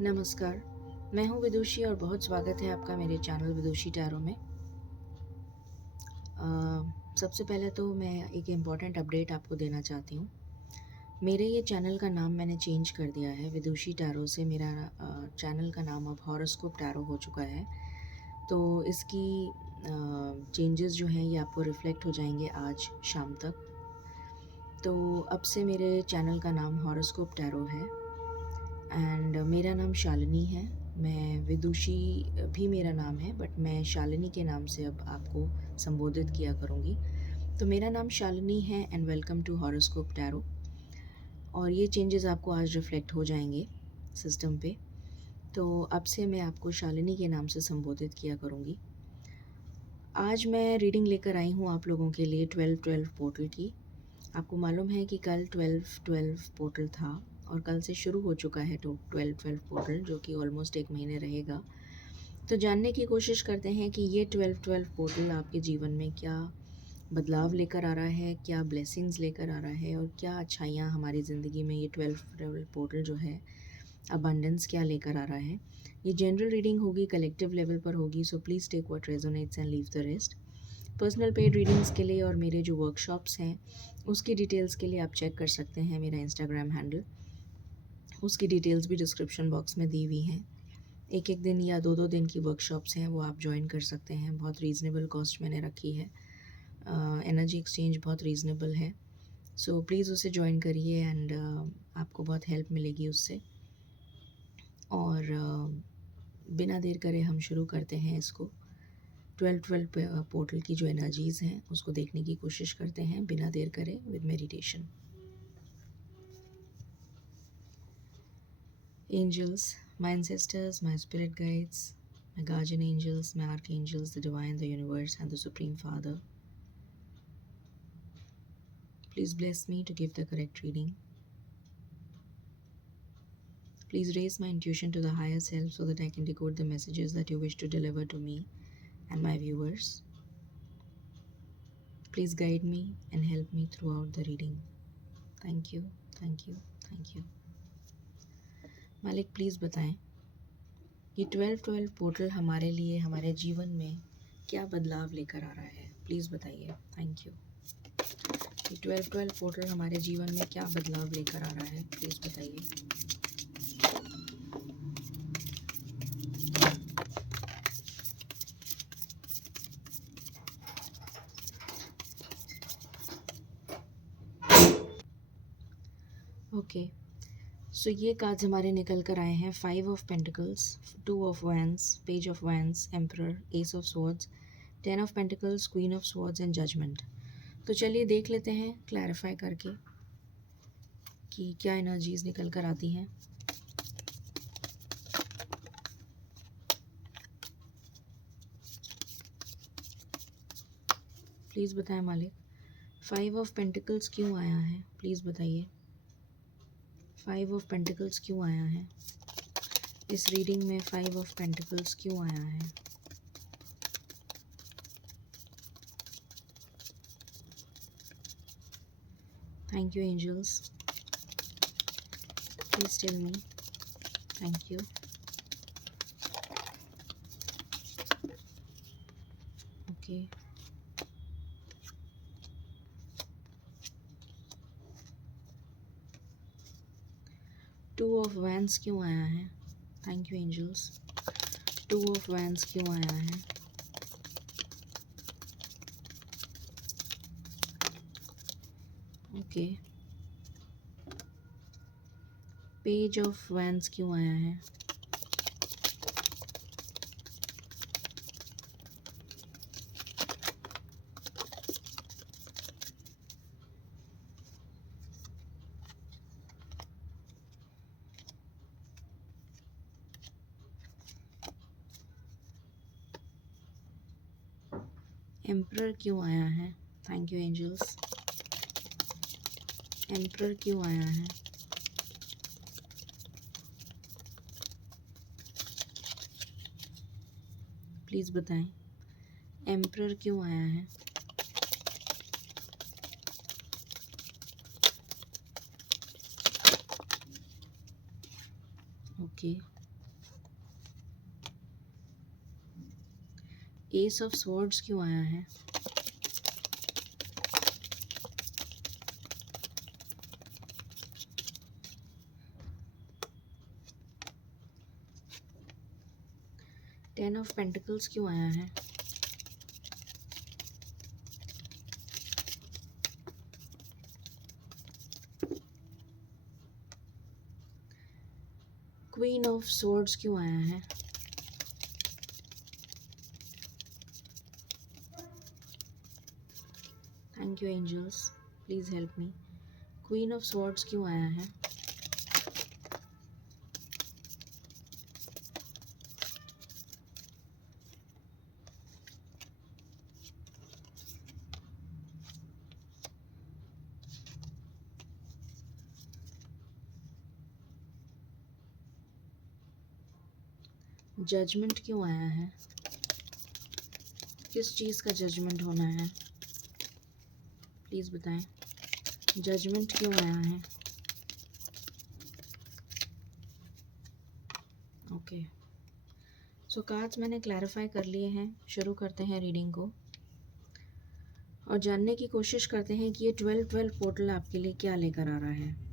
नमस्कार, मैं हूँ विदुषी और बहुत स्वागत है आपका मेरे चैनल विदुषी टैरो में। सबसे पहले तो मैं एक इम्पॉर्टेंट अपडेट आपको देना चाहती हूँ। मेरे ये चैनल का नाम मैंने चेंज कर दिया है। विदुषी टैरो से मेरा चैनल का नाम अब हॉरोस्कोप टैरो हो चुका है। तो इसकी चेंजेस जो हैं ये आपको रिफ्लेक्ट हो जाएंगे आज शाम तक। तो अब से मेरे चैनल का नाम हॉरोस्कोप टैरो है एंड मेरा नाम शालिनी है। मैं विदुषी भी मेरा नाम है, बट मैं शालिनी के नाम से अब आपको संबोधित किया करूँगी। तो मेरा नाम शालिनी है and welcome to horoscope tarot. और ये चेंजेस आपको आज रिफ्लेक्ट हो जाएंगे सिस्टम पे। तो अब से मैं आपको शालिनी के नाम से संबोधित किया करूँगी। आज मैं रीडिंग लेकर आई हूँ आप लोगों के लिए 12-12 पोर्टल की। आपको मालूम है कि कल 12-12 पोर्टल था और कल से शुरू हो चुका है 12-12 पोर्टल, जो कि ऑलमोस्ट 1 महीने रहेगा। तो जानने की कोशिश करते हैं कि ये 12-12 पोर्टल आपके जीवन में क्या बदलाव लेकर आ रहा है, क्या ब्लेसिंग्स लेकर आ रहा है और क्या अच्छाइयाँ हमारी ज़िंदगी में ये 12-12 पोर्टल जो है अबंडेंस क्या लेकर आ रहा है। ये जनरल रीडिंग होगी, कलेक्टिव लेवल पर होगी, so please take what resonates and leave the rest. Personal paid readings के लिए और मेरे जो वर्कशॉप्स हैं उसकी डिटेल्स के लिए आप चेक कर सकते हैं मेरा इंस्टाग्राम हैंडल। उसकी डिटेल्स भी डिस्क्रिप्शन बॉक्स में दी हुई हैं। एक एक दिन या दो दो दिन की वर्कशॉप्स हैं, वो आप ज्वाइन कर सकते हैं। बहुत रीज़नेबल कॉस्ट मैंने रखी है। एनर्जी एक्सचेंज बहुत रीज़नेबल है, सो प्लीज़ उसे ज्वाइन करिए एंड आपको बहुत हेल्प मिलेगी उससे। और बिना देर करे हम शुरू करते हैं इसको। 12-12 पोर्टल की जो एनर्जीज़ हैं उसको देखने की कोशिश करते हैं बिना देर करे with meditation. Angels, my ancestors, my spirit guides, my guardian angels, my archangels, the divine, the universe, and the Supreme Father, please bless me to give the correct reading. Please raise my intuition to the higher self so that I can decode the messages that you wish to deliver to me and my viewers. Please guide me and help me throughout the reading. Thank you, thank you, thank you. मालिक please बताएं ये 12-12 portal हमारे लिए, हमारे जीवन में क्या बदलाव लेकर आ रहा है। प्लीज़ बताइए। Thank you. ये 12-12 पोर्टल हमारे जीवन में क्या बदलाव लेकर आ रहा है, प्लीज़ बताइए। ओके, सो ये कार्ड्स हमारे निकल कर आए हैं। 5 of pentacles, 2 of wands, page of wands, emperor, ace of swords, 10 of pentacles, queen of swords and judgment. तो चलिए देख लेते हैं क्लैरिफाई करके कि क्या एनर्जीज निकल कर आती हैं। प्लीज़ बताएं मालिक, 5 ऑफ पेंटिकल्स क्यों आया है, प्लीज़ बताइए। 5 ऑफ पेंटिकल्स क्यों आया है इस रीडिंग में? 5 ऑफ पेंटिकल्स क्यों आया है? Thank you angels, please tell me. Thank you. Okay, two of wands क्यों आया है? Thank you angels, 2 of wands क्यों आया है? ओके, पेज ऑफ वैंस क्यों आया है? एम्परर क्यों आया है? थैंक यू एंजल्स, एम्परर क्यों आया है? प्लीज़ बताएं, एम्परर क्यों आया है? ओके, एस ऑफ स्वॉर्ड्स क्यों आया है? टेन ऑफ पेंटिकल्स क्यों आया है? क्वीन ऑफ स्वॉर्ड्स क्यों आया है? Thank you angels, please help me. Queen of swords क्यों आया है? जजमेंट क्यों आया है? किस चीज़ का जजमेंट होना है, प्लीज़ बताएं। जजमेंट क्यों आया है? ओके, सो कार्ड्स मैंने क्लैरिफाई कर लिए हैं। शुरू करते हैं रीडिंग को और जानने की कोशिश करते हैं कि ये 12-12 पोर्टल आपके लिए क्या लेकर आ रहा है।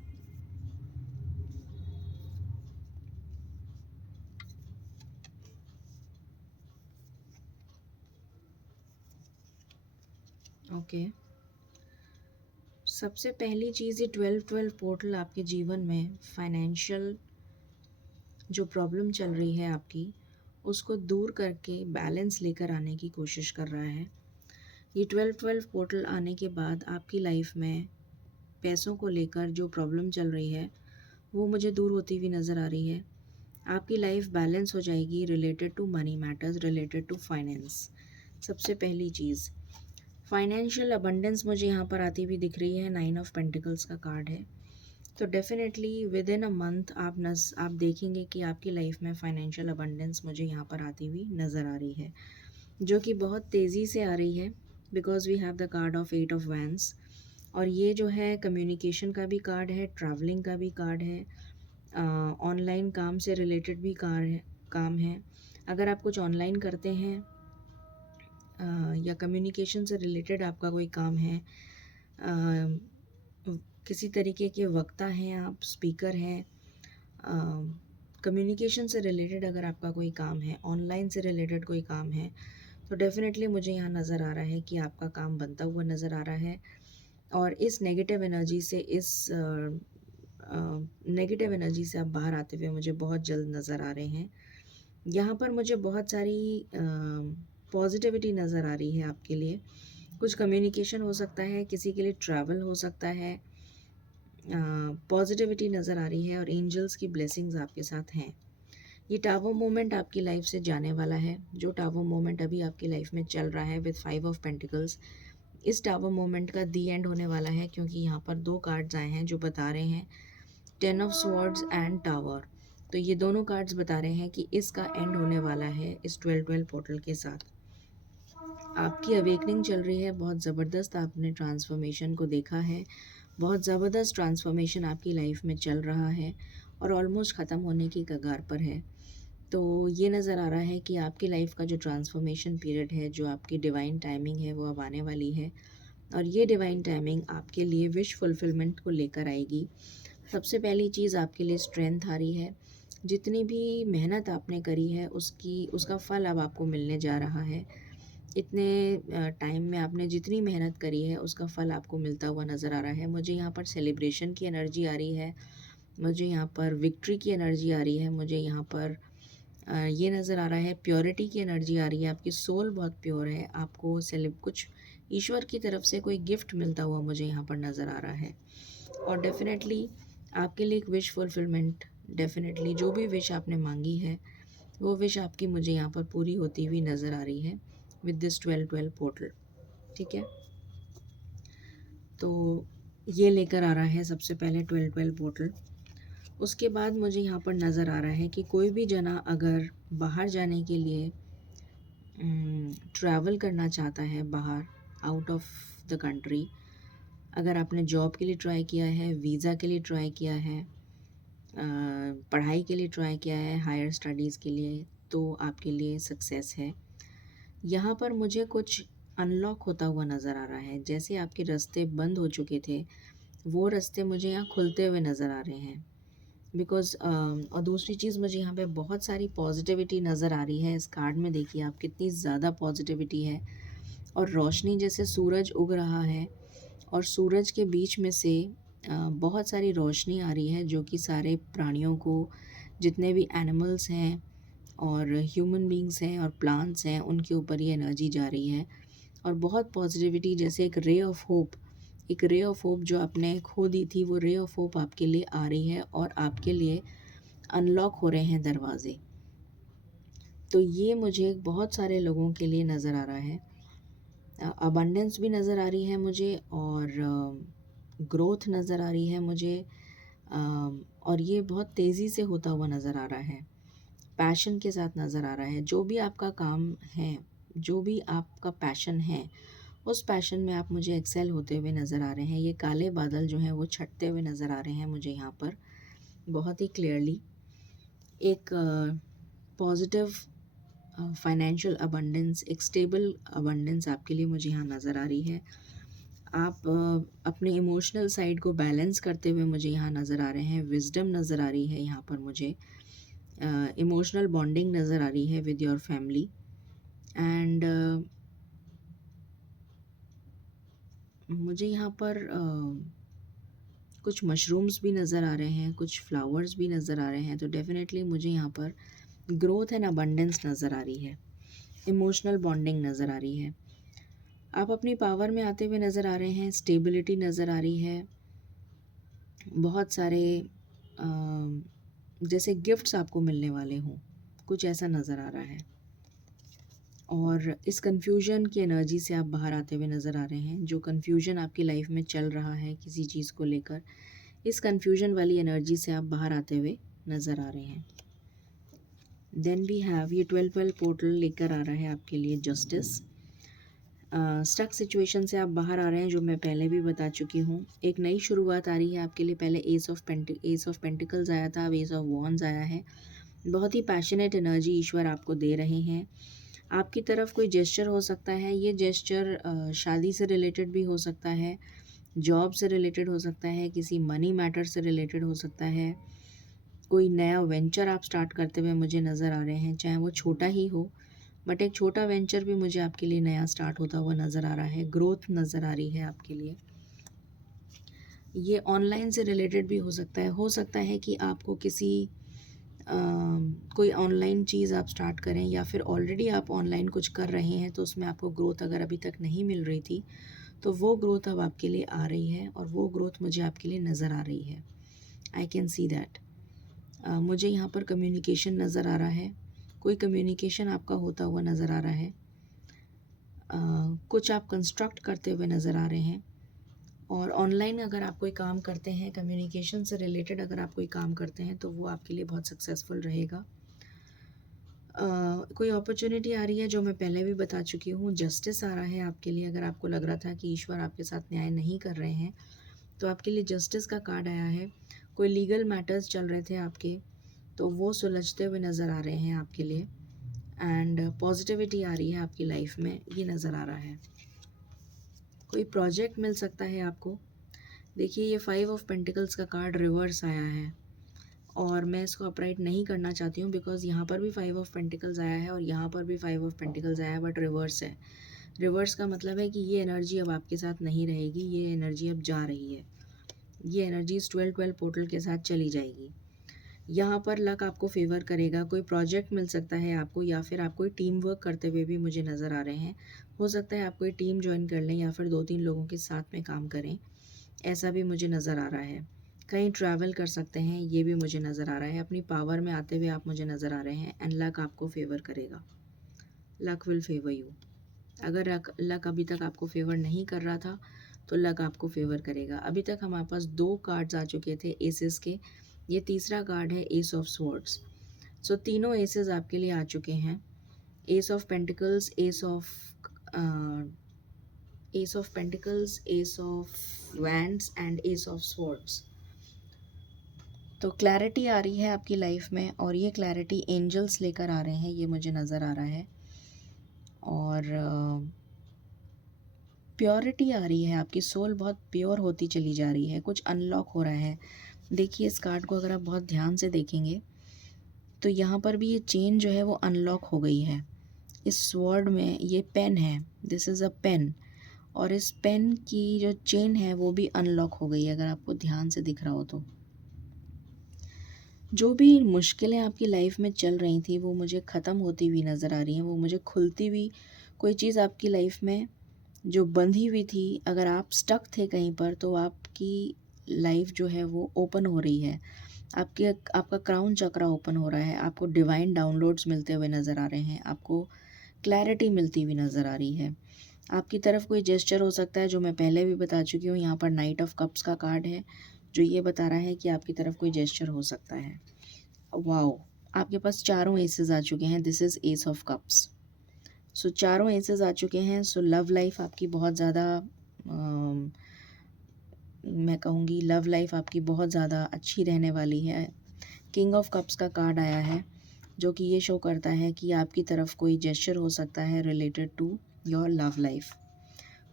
ओके, सबसे पहली चीज़, ये 12-12 पोर्टल आपके जीवन में फाइनेंशियल जो प्रॉब्लम चल रही है आपकी, उसको दूर करके बैलेंस लेकर आने की कोशिश कर रहा है। ये 12-12 पोर्टल आने के बाद आपकी लाइफ में पैसों को लेकर जो प्रॉब्लम चल रही है वो मुझे दूर होती हुई नज़र आ रही है। आपकी लाइफ बैलेंस हो जाएगी related to money matters, related to finance. सबसे पहली चीज़, फाइनेंशियल अबंडेंस मुझे यहाँ पर आती हुई दिख रही है। 9 ऑफ पेंटिकल्स का कार्ड है, तो definitely with in a month आप देखेंगे कि आपकी लाइफ में फाइनेंशियल अबंडेंस मुझे यहाँ पर आती हुई नज़र आ रही है, जो कि बहुत तेज़ी से आ रही है, because we have the card of 8 of wands. और ये जो है कम्युनिकेशन का भी कार्ड है, ट्रैवलिंग का भी कार्ड है, ऑनलाइन काम से रिलेटेड भी काम है। अगर आप कुछ ऑनलाइन करते हैं या कम्युनिकेशन से रिलेटेड आपका कोई काम है, किसी तरीके के वक्ता हैं आप, स्पीकर हैं, कम्युनिकेशन से रिलेटेड अगर आपका कोई काम है, ऑनलाइन से रिलेटेड कोई काम है, तो डेफ़िनेटली मुझे यहाँ नज़र आ रहा है कि आपका काम बनता हुआ नज़र आ रहा है। और इस नेगेटिव एनर्जी से नेगेटिव एनर्जी से आप बाहर आते हुए मुझे बहुत जल्द नज़र आ रहे हैं। यहाँ पर मुझे बहुत सारी पॉजिटिविटी नज़र आ रही है आपके लिए। कुछ कम्युनिकेशन हो सकता है, किसी के लिए ट्रैवल हो सकता है, पॉजिटिविटी नज़र आ रही है और एंजल्स की ब्लेसिंग्स आपके साथ हैं। ये टावर मोमेंट आपकी लाइफ से जाने वाला है। जो टावर मोमेंट अभी आपकी लाइफ में चल रहा है विद 5 ऑफ पेंटिकल्स, इस टावर मोमेंट का दी एंड होने वाला है, क्योंकि यहाँ पर 2 कार्ड्स आए हैं जो बता रहे हैं 10 ऑफ स्वॉर्ड्स एंड टावर। तो ये दोनों कार्ड्स बता रहे हैं कि इसका एंड होने वाला है इस 12-12 पोर्टल के साथ। आपकी अवेकनिंग चल रही है, बहुत ज़बरदस्त आपने ट्रांसफॉर्मेशन को देखा है, बहुत ज़बरदस्त ट्रांसफॉर्मेशन आपकी लाइफ में चल रहा है और ऑलमोस्ट ख़त्म होने की कगार पर है। तो ये नज़र आ रहा है कि आपकी लाइफ का जो ट्रांसफॉर्मेशन पीरियड है, जो आपकी डिवाइन टाइमिंग है, वो अब आने वाली है और ये डिवाइन टाइमिंग आपके लिए विश फुलफिलमेंट को लेकर आएगी। सबसे पहली चीज़ आपके लिए स्ट्रेंथ आ रही है। जितनी भी मेहनत आपने करी है उसका फल अब आपको मिलने जा रहा है। इतने टाइम में आपने जितनी मेहनत करी है उसका फल आपको मिलता हुआ नज़र आ रहा है। मुझे यहाँ पर सेलिब्रेशन की एनर्जी आ रही है, मुझे यहाँ पर विक्ट्री की एनर्जी आ रही है, मुझे यहाँ पर ये नज़र आ रहा है प्योरिटी की एनर्जी आ रही है। आपकी सोल बहुत प्योर है, आपको कुछ ईश्वर की तरफ से कोई गिफ्ट मिलता हुआ मुझे यहाँ पर नज़र आ रहा है। और डेफिनेटली आपके लिए एक विश फुलफिलमेंट, डेफिनेटली जो भी विश आपने मांगी है वो विश आपकी मुझे यहाँ पर पूरी होती हुई नज़र आ रही है विद दिस 12-12 पोर्टल। ठीक है, तो ये लेकर आ रहा है सबसे पहले 12-12 पोर्टल। उसके बाद मुझे यहाँ पर नज़र आ रहा है कि कोई भी जना अगर बाहर जाने के लिए ट्रैवल करना चाहता है, बाहर आउट ऑफ द कंट्री, अगर आपने जॉब के लिए ट्राई किया है, वीज़ा के लिए ट्राई किया है, पढ़ाई के लिए ट्राई किया है, हायर स्टडीज़ के लिए, तो आपके लिए सक्सेस है। यहाँ पर मुझे कुछ अनलॉक होता हुआ नज़र आ रहा है। जैसे आपके रास्ते बंद हो चुके थे, वो रास्ते मुझे यहाँ खुलते हुए नज़र आ रहे हैं। बिकॉज़ और दूसरी चीज़, मुझे यहाँ पे बहुत सारी पॉजिटिविटी नज़र आ रही है। इस कार्ड में देखिए आप, कितनी ज़्यादा पॉजिटिविटी है और रोशनी, जैसे सूरज उग रहा है और सूरज के बीच में से बहुत सारी रोशनी आ रही है, जो कि सारे प्राणियों को, जितने भी एनिमल्स हैं और ह्यूमन बींग्स हैं और प्लांट्स हैं, उनके ऊपर ये एनर्जी जा रही है। और बहुत पॉजिटिविटी, जैसे एक रे ऑफ होप जो आपने खो दी थी, वो रे ऑफ होप आपके लिए आ रही है और आपके लिए अनलॉक हो रहे हैं दरवाज़े। तो ये मुझे बहुत सारे लोगों के लिए नज़र आ रहा है। अबंडेंस भी नज़र आ रही है मुझे और ग्रोथ नज़र आ रही है मुझे। और ये बहुत तेज़ी से होता हुआ नज़र आ रहा है, पैशन के साथ नज़र आ रहा है। जो भी आपका काम है, जो भी आपका पैशन है, उस पैशन में आप मुझे एक्सेल होते हुए नज़र आ रहे हैं। ये काले बादल जो हैं वो छटते हुए नज़र आ रहे हैं मुझे यहाँ पर बहुत ही क्लियरली। एक पॉजिटिव फाइनेंशियल अबंडेंस, एक स्टेबल अबंडेंस आपके लिए मुझे यहाँ नज़र आ रही है। आप अपने इमोशनल साइड को बैलेंस करते हुए मुझे यहाँ नज़र आ रहे हैं। विज़डम नज़र आ रही है यहाँ पर मुझे। इमोशनल बॉन्डिंग नज़र आ रही है विद योर फैमिली। एंड मुझे यहाँ पर कुछ मशरूम्स भी नज़र आ रहे हैं, कुछ फ्लावर्स भी नज़र आ रहे हैं। तो डेफ़िनेटली मुझे यहाँ पर ग्रोथ एंड अबंडेंस नज़र आ रही है, इमोशनल बॉन्डिंग नज़र आ रही है। आप अपनी पावर में आते हुए नज़र आ रहे हैं, स्टेबिलिटी नज़र आ रही है। बहुत सारे जैसे गिफ्ट्स आपको मिलने वाले हों, कुछ ऐसा नज़र आ रहा है। और इस कन्फ्यूजन की एनर्जी से आप बाहर आते हुए नज़र आ रहे हैं। जो कन्फ्यूजन आपकी लाइफ में चल रहा है किसी चीज़ को लेकर, इस कन्फ्यूजन वाली एनर्जी से आप बाहर आते हुए नज़र आ रहे हैं। देन वी हैव ये 12 पोर्टल लेकर आ रहा है आपके लिए जस्टिस। स्टक सिचुएशन से आप बाहर आ रहे हैं, जो मैं पहले भी बता चुकी हूँ। एक नई शुरुआत आ रही है आपके लिए। पहले एस ऑफ पेंटिकल्स आया था, अब एस ऑफ वॉन्ड्स आया है। बहुत ही पैशनेट एनर्जी ईश्वर आपको दे रहे हैं। आपकी तरफ कोई जेस्चर हो सकता है। ये जेस्चर शादी से रिलेटेड भी हो सकता है, जॉब से रिलेटेड हो सकता है, किसी मनी मैटर से रिलेटेड हो सकता है। कोई नया वेंचर आप स्टार्ट करते हुए मुझे नज़र आ रहे हैं, चाहे वो छोटा ही हो, बट एक छोटा वेंचर भी मुझे आपके लिए नया स्टार्ट होता हुआ नज़र आ रहा है। ग्रोथ नज़र आ रही है आपके लिए। ये ऑनलाइन से रिलेटेड भी हो सकता है कि आपको किसी कोई ऑनलाइन चीज़ आप स्टार्ट करें, या फिर ऑलरेडी आप ऑनलाइन कुछ कर रहे हैं, तो उसमें आपको ग्रोथ अगर अभी तक नहीं मिल रही थी, तो वो ग्रोथ अब आपके लिए आ रही है और वो ग्रोथ मुझे आपके लिए नज़र आ रही है। I can see that. मुझे यहाँ पर कम्युनिकेशन नज़र आ रहा है। कोई कम्युनिकेशन आपका होता हुआ नज़र आ रहा है। कुछ आप कंस्ट्रक्ट करते हुए नज़र आ रहे हैं। और ऑनलाइन अगर आप कोई काम करते हैं, कम्युनिकेशन से रिलेटेड अगर आप कोई काम करते हैं, तो वो आपके लिए बहुत सक्सेसफुल रहेगा। कोई अपॉर्चुनिटी आ रही है, जो मैं पहले भी बता चुकी हूँ। जस्टिस आ रहा है आपके लिए। अगर आपको लग रहा था कि ईश्वर आपके साथ न्याय नहीं कर रहे हैं, तो आपके लिए जस्टिस का कार्ड आया है। कोई लीगल मैटर्स चल रहे थे आपके, तो वो सुलझते हुए नज़र आ रहे हैं आपके लिए। एंड पॉजिटिविटी आ रही है आपकी लाइफ में, ये नज़र आ रहा है। कोई प्रोजेक्ट मिल सकता है आपको। देखिए, ये 5 ऑफ पेंटिकल्स का कार्ड रिवर्स आया है और मैं इसको अपराइट नहीं करना चाहती हूँ, बिकॉज़ यहाँ पर भी 5 ऑफ पेंटिकल्स आया है और यहाँ पर भी 5 ऑफ पेंटिकल्स आया है, बट रिवर्स है। रिवर्स का मतलब है कि ये एनर्जी अब आपके साथ नहीं रहेगी, ये एनर्जी अब जा रही है। ये एनर्जी इस 12 पोर्टल के साथ चली जाएगी। यहाँ पर लक आपको फेवर करेगा। कोई प्रोजेक्ट मिल सकता है आपको, या फिर आप कोई टीम वर्क करते हुए भी मुझे नज़र आ रहे हैं। हो सकता है आप कोई टीम ज्वाइन कर लें या फिर 2-3 लोगों के साथ में काम करें, ऐसा भी मुझे नज़र आ रहा है। कहीं ट्रैवल कर सकते हैं, ये भी मुझे नज़र आ रहा है। अपनी पावर में आते हुए आप मुझे नज़र आ रहे हैं। एंड लक आपको फेवर करेगा। Luck will favour you. अगर लक अभी तक आपको फेवर नहीं कर रहा था, तो लक आपको फेवर करेगा। अभी तक हमारे पास 2 कार्ड्स आ चुके थे एसेस के। ये तीसरा कार्ड है एस ऑफ स्वॉर्ड्स। सो तीनों एसेस आपके लिए आ चुके हैं। S of pentacles, S of wands and S of swords. तो क्लैरिटी आ रही है आपकी लाइफ में, और ये क्लैरिटी एंजल्स लेकर आ रहे हैं, ये मुझे नज़र आ रहा है। और प्योरिटी आ रही है, आपकी सोल बहुत प्योर होती चली जा रही है, कुछ अनलॉक हो रहा है। देखिए इस कार्ड को अगर आप बहुत ध्यान से देखेंगे तो यहाँ पर भी ये चेन जो है वो अनलॉक हो गई है। इस स्वॉर्ड में ये पेन है, दिस इज़ अ पेन, और इस पेन की जो चेन है वो भी अनलॉक हो गई है, अगर आपको ध्यान से दिख रहा हो तो। जो भी मुश्किलें आपकी लाइफ में चल रही थी वो मुझे ख़त्म होती हुई नज़र आ रही हैं, वो मुझे खुलती हुई। कोई चीज़ आपकी लाइफ में जो बंधी हुई थी, अगर आप स्टक थे कहीं पर, तो आपकी लाइफ जो है वो ओपन हो रही है। आपका क्राउन चक्रा ओपन हो रहा है, आपको डिवाइन डाउनलोड्स मिलते हुए नज़र आ रहे हैं, आपको क्लैरिटी मिलती हुई नज़र आ रही है। आपकी तरफ कोई जेस्चर हो सकता है, जो मैं पहले भी बता चुकी हूँ। यहाँ पर नाइट ऑफ कप्स का कार्ड है जो ये बता रहा है कि आपकी तरफ कोई जेस्चर हो सकता है। वाओ, आपके पास चारों एसेस आ चुके हैं, this is ace of cups. So चारों एसेस आ चुके हैं। सो लव लाइफ आपकी बहुत ज़्यादा, मैं कहूँगी लव लाइफ आपकी बहुत ज़्यादा अच्छी रहने वाली है। किंग ऑफ कप्स का कार्ड आया है जो कि ये शो करता है कि आपकी तरफ कोई जेस्चर हो सकता है related to your love life.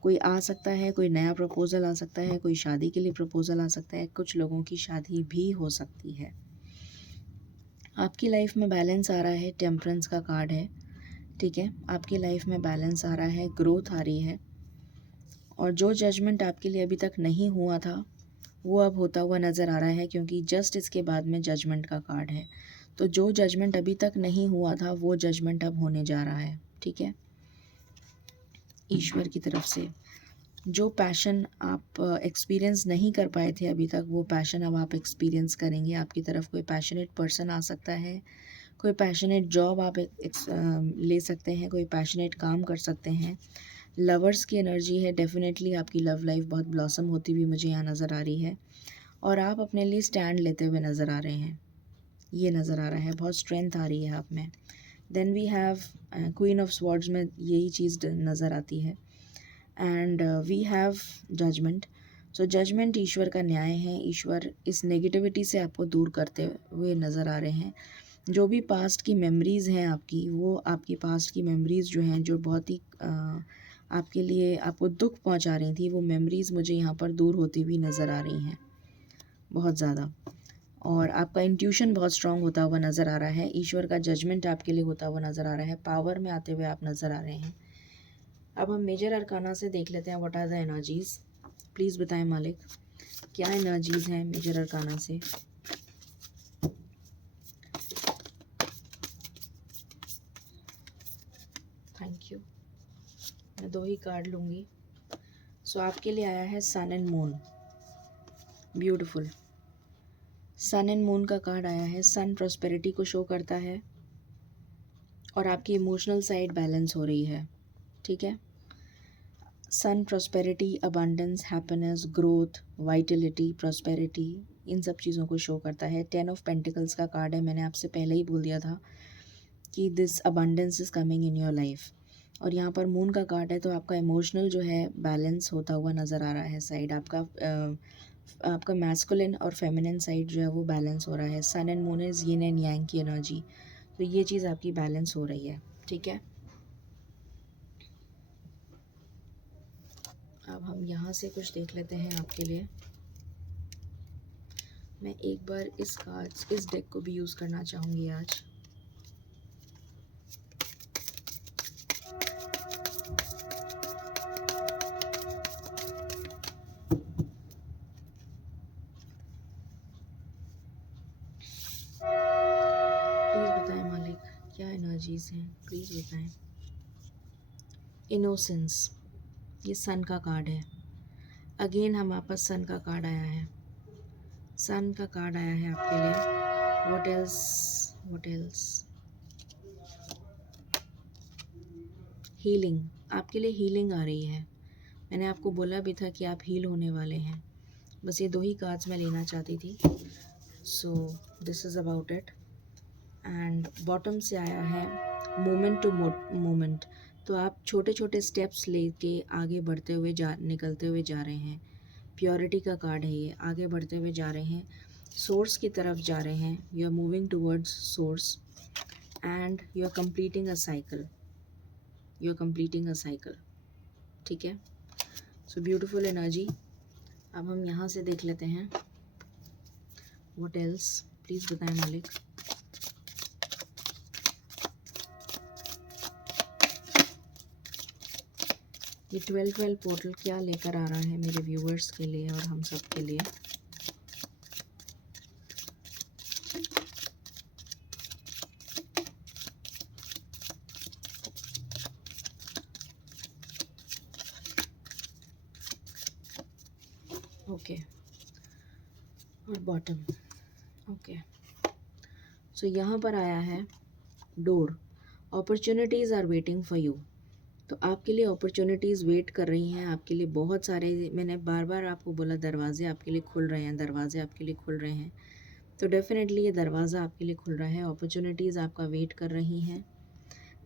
कोई आ सकता है, कोई नया प्रपोज़ल आ सकता है, कोई शादी के लिए प्रपोज़ल आ सकता है, कुछ लोगों की शादी भी हो सकती है। आपकी लाइफ में बैलेंस आ रहा है, टेम्परेंस का कार्ड है, ठीक है। आपकी लाइफ में बैलेंस आ रहा है, ग्रोथ आ रही है, और जो जजमेंट आपके लिए अभी तक नहीं हुआ था वो अब होता हुआ नज़र आ रहा है, क्योंकि जस्ट इसके बाद में जजमेंट का कार्ड है। तो जो जजमेंट अभी तक नहीं हुआ था वो जजमेंट अब होने जा रहा है, ठीक है, ईश्वर की तरफ से। जो पैशन आप एक्सपीरियंस नहीं कर पाए थे अभी तक, वो पैशन अब आप एक्सपीरियंस करेंगे। आपकी तरफ कोई पैशनेट पर्सन आ सकता है, कोई पैशनेट जॉब आप ले सकते हैं, कोई पैशनेट काम कर सकते हैं। लवर्स की एनर्जी है, डेफिनेटली आपकी लव लाइफ बहुत ब्लॉसम होती हुई मुझे यहाँ नज़र आ रही है, और आप अपने लिए स्टैंड लेते हुए नज़र आ रहे हैं, ये नज़र आ रहा है, बहुत स्ट्रेंथ आ रही है आप में। Then we have queen of swords में यही चीज़ नज़र आती है, and we have judgement. So judgement ईश्वर का न्याय है, ईश्वर इस नेगेटिविटी से आपको दूर करते हुए नज़र आ रहे हैं। जो भी पास्ट की मेमोरीज़ हैं आपकी, वो आपकी पास्ट की मेमोरीज़ जो हैं, जो बहुत ही आपके लिए आपको दुख पहुंचा रही थी, वो मेमोरीज़ मुझे यहाँ पर दूर होती हुई नज़र आ रही हैं बहुत ज़्यादा। और आपका इंट्यूशन बहुत स्ट्रांग होता हुआ नज़र आ रहा है, ईश्वर का जजमेंट आपके लिए होता हुआ नज़र आ रहा है, पावर में आते हुए आप नज़र आ रहे हैं। अब हम मेजर अरकाना से देख लेते हैं, what are the energies. Please बताएं मालिक, क्या एनर्जीज़ हैं मेजर अरकाना से। थैंक यू, मैं 2 ही कार्ड लूँगी। सो आपके लिए आया है sun and moon, beautiful. Sun and moon का कार्ड आया है। सन प्रॉस्पेरिटी को शो करता है और आपकी इमोशनल साइड बैलेंस हो रही है, ठीक है। Sun prosperity, abundance, happiness, growth, vitality, prosperity, इन सब चीज़ों को शो करता है। 10 ऑफ पेंटिकल्स का कार्ड है, मैंने आपसे पहले ही बोल दिया था कि this abundance is coming in your life. और यहाँ पर मून का कार्ड है, तो आपका इमोशनल जो है बैलेंस होता हुआ नज़र आ रहा है। साइड आपका मैस्कुलिन और फेमिनिन साइड जो है वो बैलेंस हो रहा है। Sun and moon is yin and yang की एनर्जी, तो ये चीज़ आपकी बैलेंस हो रही है, ठीक है। अब हम यहाँ से कुछ देख लेते हैं आपके लिए। मैं एक बार इस डेक को भी यूज़ करना चाहूँगी आज। प्लीज़ बताएं मालिक, क्या एनर्जीज़ हैं, प्लीज़ बताएं। इनोसेंस, ये सन का कार्ड है। अगेन हमारे पास सन का कार्ड आया है, सन का कार्ड आया है आपके लिए। व्हाट एल्स, हीलिंग, आपके लिए हीलिंग आ रही है। मैंने आपको बोला भी था कि आप हील होने वाले हैं। बस ये 2 ही कार्ड्स मैं लेना चाहती थी। So this is about it. And bottom से आया है मोमेंट टू मोमेंट, तो आप छोटे छोटे स्टेप्स लेके आगे बढ़ते हुए निकलते हुए जा रहे हैं। प्योरिटी का कार्ड है ये, आगे बढ़ते हुए जा रहे हैं, सोर्स की तरफ जा रहे हैं। You are moving towards source and you are completing a cycle. You are completing a cycle, ठीक है। So beautiful energy. अब हम यहाँ से देख लेते हैं व्हाट एल्स, प्लीज़ बताएं मालिक। ये 12-12 पोर्टल क्या लेकर आ रहा है मेरे व्यूअर्स के लिए और हम सब के लिए। ओके, और बॉटम। ओके, सो यहाँ पर आया है door, opportunities are waiting for you. तो आपके लिए अपॉर्चुनिटीज़ वेट कर रही हैं, आपके लिए बहुत सारे, मैंने बार बार आपको बोला दरवाजे आपके लिए खुल रहे हैं, दरवाजे आपके लिए खुल रहे हैं। तो डेफिनेटली ये दरवाज़ा आपके लिए खुल रहा है, अपॉर्चुनिटीज़ आपका वेट कर रही हैं।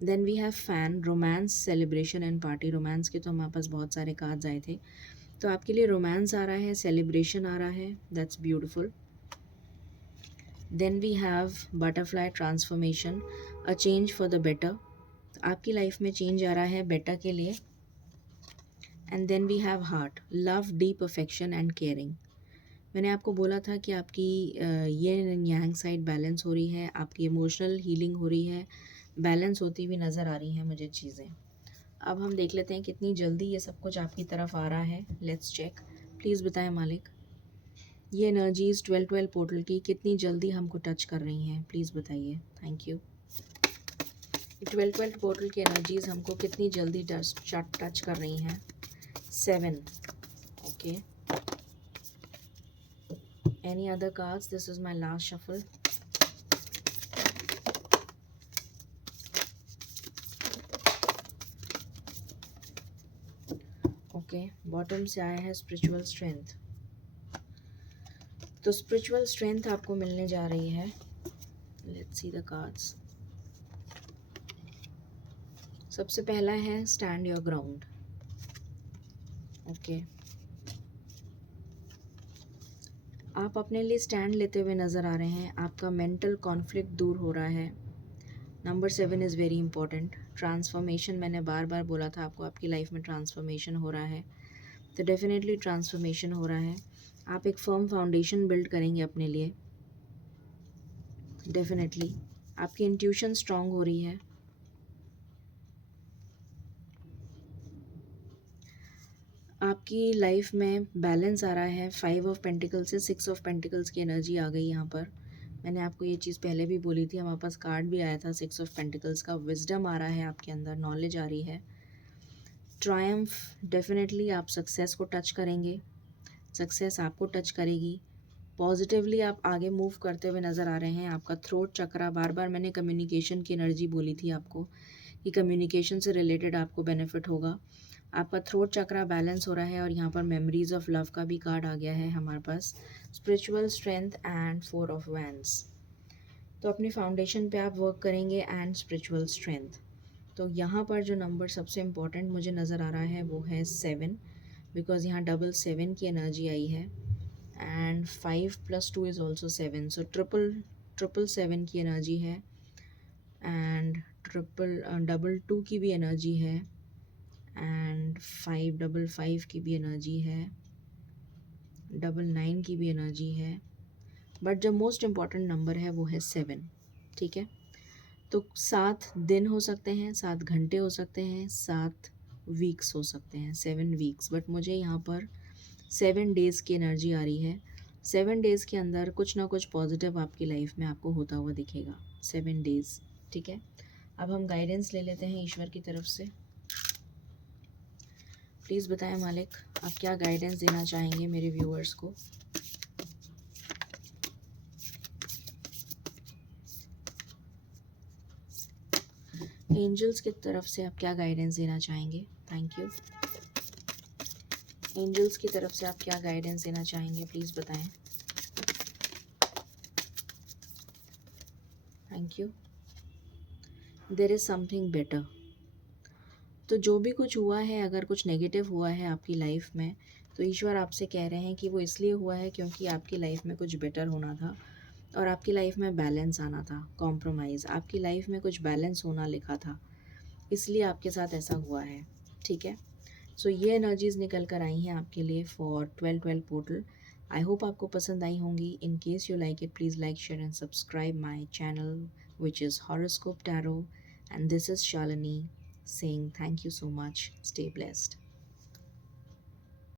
Then we have fun, romance, celebration and party. Romance के तो हमारे पास बहुत सारे कार्ड्स आए थे, तो आपके लिए रोमांस आ रहा है, सेलिब्रेशन आ रहा है, that's beautiful. Then we have butterfly, transformation, a change for the better. आपकी लाइफ में चेंज आ रहा है बेटर के लिए। And then we have heart, love, deep affection and caring. मैंने आपको बोला था कि आपकी ये यांग साइड बैलेंस हो रही है, आपकी इमोशनल हीलिंग हो रही है, बैलेंस होती हुई नज़र आ रही हैं मुझे चीज़ें। अब हम देख लेते हैं कितनी जल्दी ये सब कुछ आपकी तरफ आ रहा है। लेट्स चेक, प्लीज़ बताएं मालिक। ये एनर्जीज़ 12-12 पोर्टल की कितनी जल्दी हमको टच कर रही हैं, प्लीज़ बताइए। Thank you. 12-12 पोर्टल की एनर्जीज़ हमको कितनी जल्दी टच कर रही हैं। 7, okay. Any other cards? This is my last shuffle. Okay, bottom से आया है स्पिरिचुअल स्ट्रेंथ। तो स्पिरिचुअल स्ट्रेंथ आपको मिलने जा रही है। Let's see the cards. सबसे पहला है स्टैंड योर ग्राउंड। ओके, आप अपने लिए स्टैंड लेते हुए नज़र आ रहे हैं, आपका मेंटल कॉन्फ्लिक्ट दूर हो रहा है। Number 7 is very important. Transformation, मैंने बार बार बोला था आपको, आपकी लाइफ में ट्रांसफॉर्मेशन हो रहा है, तो डेफिनेटली ट्रांसफॉर्मेशन हो रहा है। आप एक फर्म फाउंडेशन बिल्ड करेंगे अपने लिए, डेफिनेटली। आपकी इंट्यूशन स्ट्रांग हो रही है। आपकी लाइफ में बैलेंस आ रहा है। 5 ऑफ पेंटिकल्स से 6 ऑफ पेंटिकल्स की एनर्जी आ गई यहाँ पर। मैंने आपको ये चीज़ पहले भी बोली थी, हमारे पास कार्ड भी आया था 6 ऑफ पेंटिकल्स का। विजडम आ रहा है आपके अंदर, नॉलेज आ रही है। ट्रायम्फ, डेफिनेटली आप सक्सेस को टच करेंगे, सक्सेस आपको टच करेगी। पॉजिटिवली आप आगे मूव करते हुए नज़र आ रहे हैं। आपका थ्रोट चक्रा, बार बार मैंने कम्युनिकेशन की एनर्जी बोली थी आपको कि कम्युनिकेशन से रिलेटेड आपको बेनिफिट होगा। आपका थ्रोट चक्रा बैलेंस हो रहा है। और यहाँ पर मेमोरीज ऑफ लव का भी कार्ड आ गया है हमारे पास। Spiritual strength and 4 of wands. तो अपनी फाउंडेशन पे आप वर्क करेंगे एंड स्पिरिचुअल स्ट्रेंथ। तो यहाँ पर जो नंबर सबसे इम्पॉर्टेंट मुझे नज़र आ रहा है वो है 7, बिकॉज यहाँ डबल 7 की एनर्जी आई है। And 5 + 2 is also 7, so triple 7 की एनर्जी है। एंड डबल 2 की भी एनर्जी है। एंड 555 की भी एनर्जी है। 99 की भी एनर्जी है। बट जो मोस्ट इम्पॉर्टेंट नंबर है वो है 7, ठीक है। तो 7 दिन हो सकते हैं, 7 घंटे हो सकते हैं, 7 वीक्स हो सकते हैं, 7 वीक्स। बट मुझे यहाँ पर 7 डेज़ की एनर्जी आ रही है। 7 डेज़ के अंदर कुछ ना कुछ पॉजिटिव आपकी लाइफ में आपको होता हुआ दिखेगा। 7 डेज़, ठीक है। अब हम गाइडेंस ले लेते हैं ईश्वर की तरफ से। प्लीज़ बताएं मालिक, आप क्या गाइडेंस देना चाहेंगे मेरे व्यूअर्स को। एंजल्स की तरफ से आप क्या गाइडेंस देना चाहेंगे। Thank you. एंजल्स की तरफ से आप क्या गाइडेंस देना चाहेंगे, प्लीज़ बताएं। Thank you. There is something better. तो जो भी कुछ हुआ है, अगर कुछ नेगेटिव हुआ है आपकी लाइफ में, तो ईश्वर आपसे कह रहे हैं कि वो इसलिए हुआ है क्योंकि आपकी लाइफ में कुछ बेटर होना था और आपकी लाइफ में बैलेंस आना था, कॉम्प्रोमाइज़। आपकी लाइफ में कुछ बैलेंस होना लिखा था। इसलिए आपके साथ ऐसा हुआ है, ठीक है। सो ये एनर्जीज़ निकल कर आई हैं आपके लिए फॉर 12-12 पोर्टल। आई होप आपको पसंद आई होंगी। In case you like it, please like, share and subscribe my channel which is horoscope tarot. And this is Shalini saying thank you so much. Stay blessed.